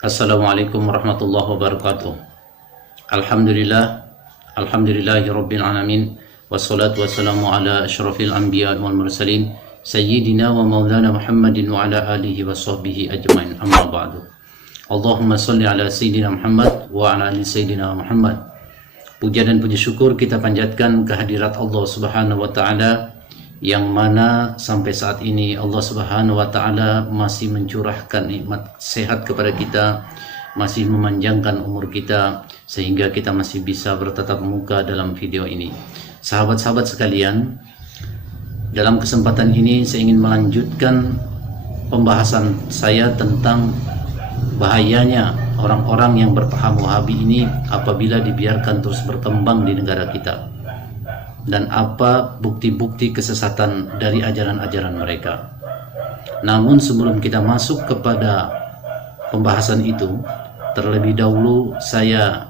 Assalamualaikum warahmatullahi wabarakatuh. Alhamdulillahi rabbil alamin. Wassalatu wassalamu ala asyrafil anbiya wal mursalin sayyidina wa maulana Muhammadin wa ala alihi wa sahbihi ajmain. Amma ba'du. Allahumma salli ala sayyidina Muhammad wa ala ali sayyidina Muhammad. Puja dan puji syukur kita panjatkan kehadirat Allah Subhanahu wa taala, yang mana sampai saat ini Allah Subhanahu wa taala masih mencurahkan nikmat sehat kepada kita, masih memanjangkan umur kita sehingga kita masih bisa bertatap muka dalam video ini. Sahabat-sahabat sekalian, dalam kesempatan ini saya ingin melanjutkan pembahasan saya tentang bahayanya orang-orang yang berpaham Wahabi ini apabila dibiarkan terus berkembang di negara kita, dan apa bukti-bukti kesesatan dari ajaran-ajaran mereka. Namun sebelum kita masuk kepada pembahasan itu, terlebih dahulu saya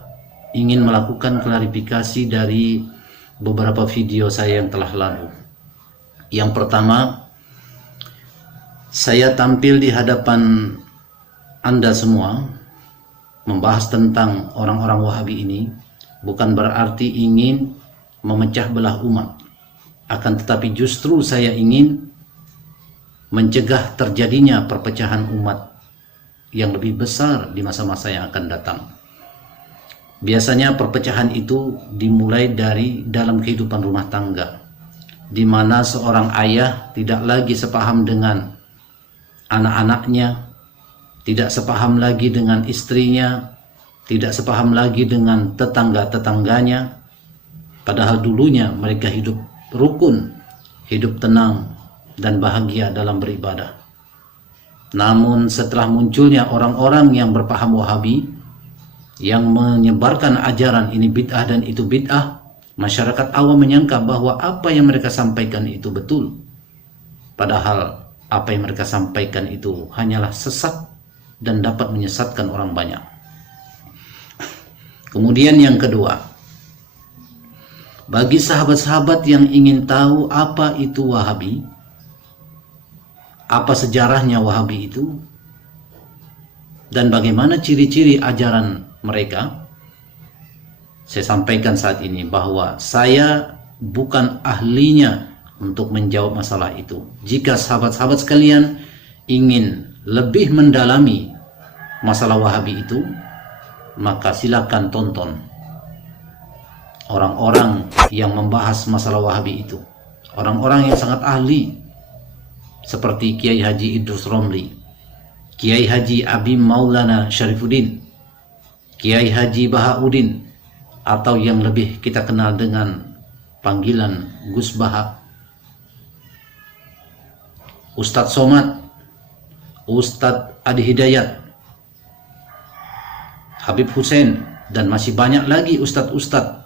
ingin melakukan klarifikasi dari beberapa video saya yang telah lalu. Yang pertama, saya tampil di hadapan Anda semua membahas tentang orang-orang Wahabi ini bukan berarti ingin memecah belah umat, akan tetapi justru saya ingin mencegah terjadinya perpecahan umat yang lebih besar di masa-masa yang akan datang. Biasanya perpecahan itu dimulai dari dalam kehidupan rumah tangga, di mana seorang ayah tidak lagi sepaham dengan anak-anaknya, tidak sepaham lagi dengan istrinya, tidak sepaham lagi dengan tetangga-tetangganya. Padahal dulunya mereka hidup rukun, hidup tenang dan bahagia dalam beribadah. Namun setelah munculnya orang-orang yang berpaham Wahabi, yang menyebarkan ajaran ini bid'ah dan itu bid'ah, masyarakat awam menyangka bahwa apa yang mereka sampaikan itu betul. Padahal apa yang mereka sampaikan itu hanyalah sesat dan dapat menyesatkan orang banyak. Kemudian yang kedua, bagi sahabat-sahabat yang ingin tahu apa itu Wahabi, apa sejarahnya Wahabi itu, dan bagaimana ciri-ciri ajaran mereka, saya sampaikan saat ini bahwa saya bukan ahlinya untuk menjawab masalah itu. Jika sahabat-sahabat sekalian ingin lebih mendalami masalah Wahabi itu, maka silakan tonton orang-orang yang membahas masalah Wahabi itu, orang-orang yang sangat ahli seperti Kiai Haji Idrus Romli, Kiai Haji Abim Maulana Syarifuddin, Kiai Haji Bahauddin, atau yang lebih kita kenal dengan panggilan Gus Baha, Ustadz Somad, Ustadz Adi Hidayat, Habib Hussein, dan masih banyak lagi ustadz-ustadz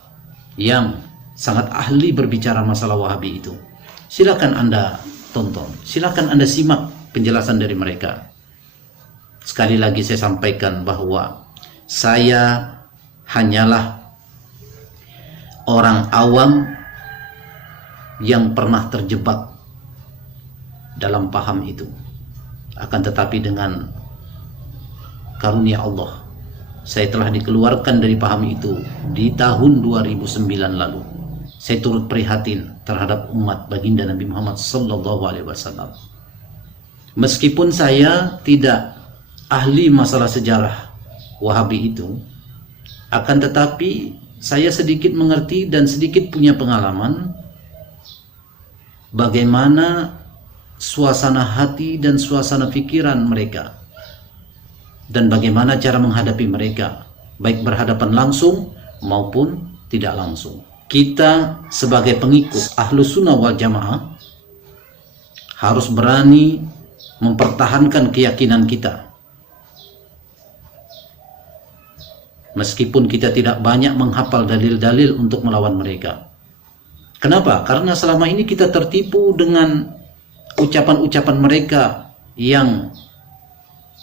yang sangat ahli berbicara masalah Wahabi itu. Silakan Anda tonton, silakan Anda simak penjelasan dari mereka. Sekali lagi saya sampaikan bahwa saya hanyalah orang awam yang pernah terjebak dalam paham itu. Akan tetapi dengan karunia Allah, saya telah dikeluarkan dari paham itu di tahun 2009 lalu. Saya turut prihatin terhadap umat baginda Nabi Muhammad SAW. Meskipun saya tidak ahli masalah sejarah Wahabi itu, akan tetapi saya sedikit mengerti dan sedikit punya pengalaman bagaimana suasana hati dan suasana pikiran mereka, dan bagaimana cara menghadapi mereka, baik berhadapan langsung maupun tidak langsung. Kita sebagai pengikut Ahlus Sunnah wal Jamaah harus berani mempertahankan keyakinan kita, meskipun kita tidak banyak menghafal dalil-dalil untuk melawan mereka. Kenapa? Karena selama ini kita tertipu dengan ucapan-ucapan mereka yang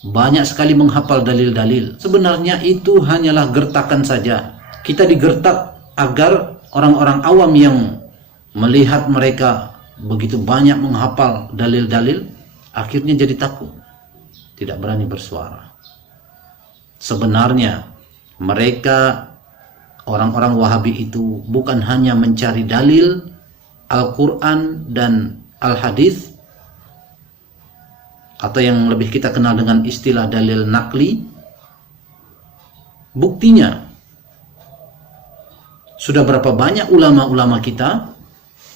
banyak sekali menghafal dalil-dalil. Sebenarnya itu hanyalah gertakan saja. Kita digertak agar orang-orang awam yang melihat mereka begitu banyak menghafal dalil-dalil, akhirnya jadi takut, tidak berani bersuara. sebenarnya mereka orang-orang Wahabi itu bukan hanya mencari dalil Al-Quran dan Al-Hadis, atau yang lebih kita kenal dengan istilah dalil nakli. Buktinya, sudah berapa banyak ulama-ulama kita,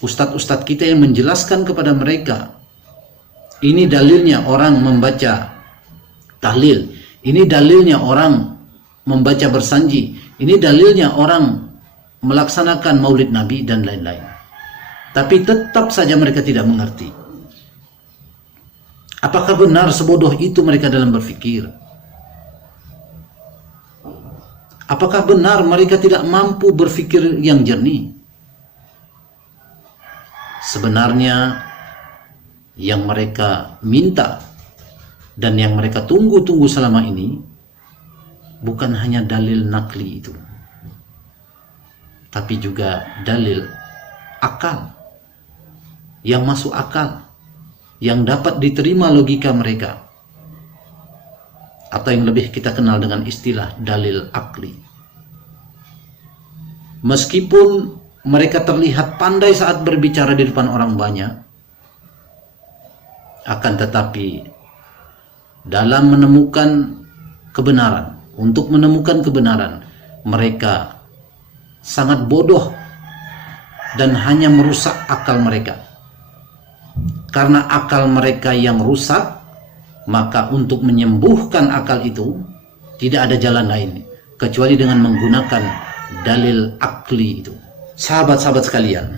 ustadz-ustadz kita yang menjelaskan kepada mereka, ini dalilnya orang membaca tahlil, ini dalilnya orang membaca bersanji, ini dalilnya orang melaksanakan maulid Nabi dan lain-lain. Tapi tetap saja mereka tidak mengerti. Apakah benar sebodoh itu mereka dalam berfikir? Apakah benar mereka tidak mampu berfikir yang jernih? Sebenarnya yang mereka minta dan yang mereka tunggu-tunggu selama ini bukan hanya dalil nakli itu, tapi juga dalil akal, yang masuk akal, yang dapat diterima logika mereka, atau yang lebih kita kenal dengan istilah dalil akli. Meskipun mereka terlihat pandai saat berbicara di depan orang banyak, akan tetapi dalam menemukan kebenaran, untuk menemukan kebenaran, mereka sangat bodoh dan hanya merusak akal mereka. Karena akal mereka yang rusak, maka untuk menyembuhkan akal itu tidak ada jalan lain kecuali dengan menggunakan dalil akli itu. Sahabat-sahabat sekalian,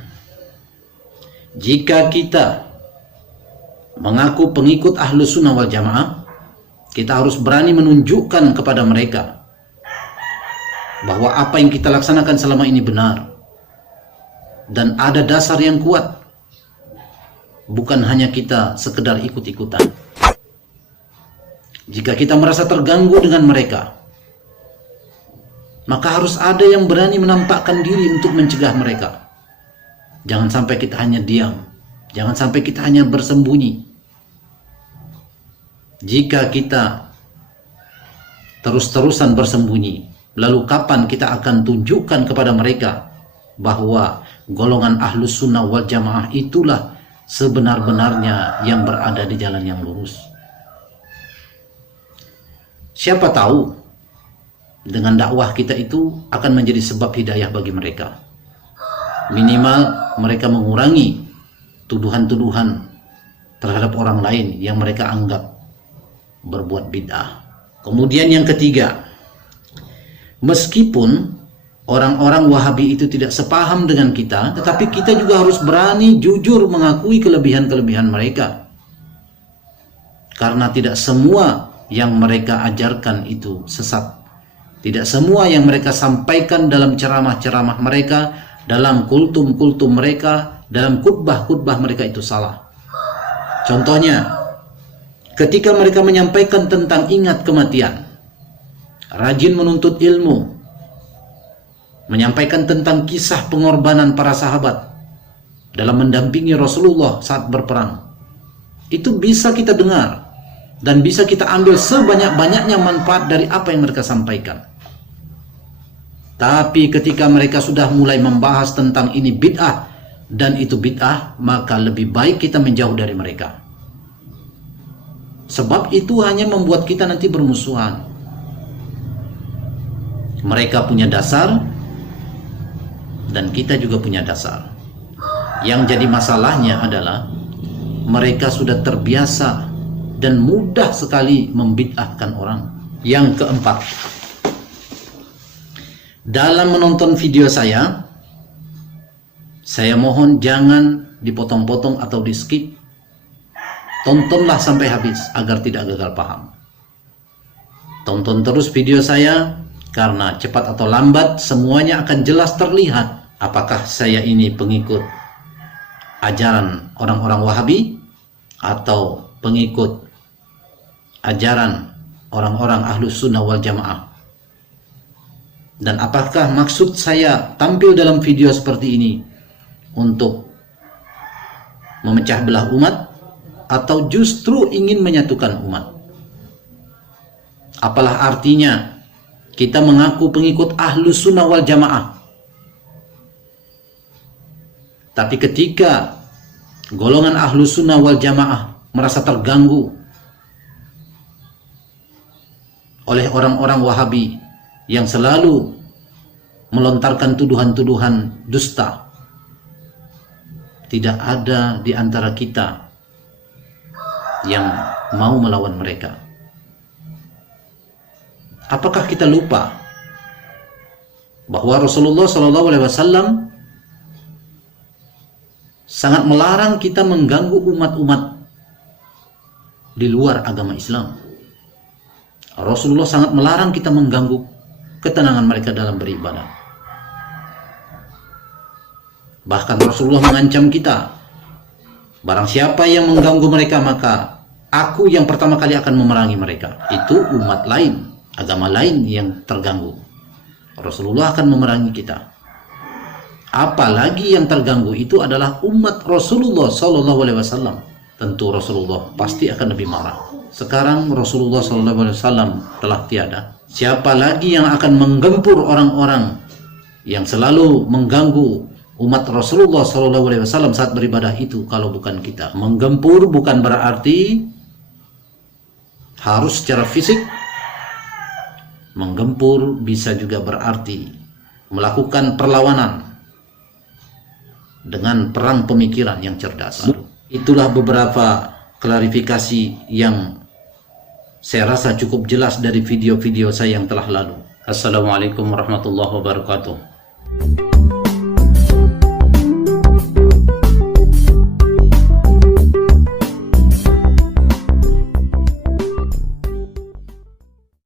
jika kita mengaku pengikut Ahlus Sunnah wal Jamaah, kita harus berani menunjukkan kepada mereka bahwa apa yang kita laksanakan selama ini benar dan ada dasar yang kuat, bukan hanya kita sekedar ikut-ikutan. Jika kita merasa terganggu dengan mereka, maka harus ada yang berani menampakkan diri untuk mencegah mereka. Jangan sampai kita hanya diam, jangan sampai kita hanya bersembunyi. Jika kita terus-terusan bersembunyi, lalu kapan kita akan tunjukkan kepada mereka bahwa golongan Ahlus Sunnah wal Jamaah itulah sebenar-benarnya yang berada di jalan yang lurus? Siapa tahu dengan dakwah kita itu akan menjadi sebab hidayah bagi mereka. Minimal mereka mengurangi tuduhan-tuduhan terhadap orang lain yang mereka anggap berbuat bid'ah. Kemudian yang ketiga, meskipun orang-orang Wahabi itu tidak sepaham dengan kita, tetapi kita juga harus berani jujur mengakui kelebihan-kelebihan mereka. Karena tidak semua yang mereka ajarkan itu sesat. Tidak semua yang mereka sampaikan dalam ceramah-ceramah mereka, dalam kultum-kultum mereka, dalam khutbah-khutbah mereka itu salah. Contohnya, ketika mereka menyampaikan tentang ingat kematian, rajin menuntut ilmu, menyampaikan tentang kisah pengorbanan para sahabat dalam mendampingi Rasulullah saat berperang, itu bisa kita dengar dan bisa kita ambil sebanyak-banyaknya manfaat dari apa yang mereka sampaikan. Tapi ketika mereka sudah mulai membahas tentang ini bid'ah dan itu bid'ah, maka lebih baik kita menjauh dari mereka. Sebab itu hanya membuat kita nanti bermusuhan. Mereka punya dasar dan kita juga punya dasar. Yang jadi masalahnya adalah mereka sudah terbiasa dan mudah sekali membid'ahkan orang. Yang keempat, dalam menonton video saya mohon jangan dipotong-potong atau di skip. Tontonlah sampai habis agar tidak gagal paham. Tonton terus video saya, karena cepat atau lambat semuanya akan jelas terlihat apakah saya ini pengikut ajaran orang-orang Wahabi atau pengikut ajaran orang-orang Ahlus Sunnah wal Jamaah. Dan apakah maksud saya tampil dalam video seperti ini untuk memecah belah umat atau justru ingin menyatukan umat? Apalah artinya kita mengaku pengikut Ahlus Sunnah wal Jamaah. Tapi ketika golongan Ahlus Sunnah wal Jamaah merasa terganggu oleh orang-orang Wahabi yang selalu melontarkan tuduhan-tuduhan dusta, tidak ada di antara kita yang mau melawan mereka. Apakah kita lupa bahwa Rasulullah SAW sangat melarang kita mengganggu umat-umat di luar agama Islam? Rasulullah sangat melarang kita mengganggu ketenangan mereka dalam beribadah. Bahkan Rasulullah mengancam kita, barang siapa yang mengganggu mereka maka aku yang pertama kali akan memerangi mereka. Itu umat lain, agama lain yang terganggu, Rasulullah akan memerangi kita. Apalagi yang terganggu itu adalah umat Rasulullah SAW. Tentu Rasulullah pasti akan lebih marah. Sekarang Rasulullah SAW telah tiada. Siapa lagi yang akan menggempur orang-orang yang selalu mengganggu umat Rasulullah SAW saat beribadah itu kalau bukan kita? Menggempur bukan berarti harus secara fisik. Menggempur bisa juga berarti melakukan perlawanan dengan perang pemikiran yang cerdas. Itulah beberapa klarifikasi yang saya rasa cukup jelas dari video-video saya yang telah lalu. Assalamualaikum warahmatullahi wabarakatuh.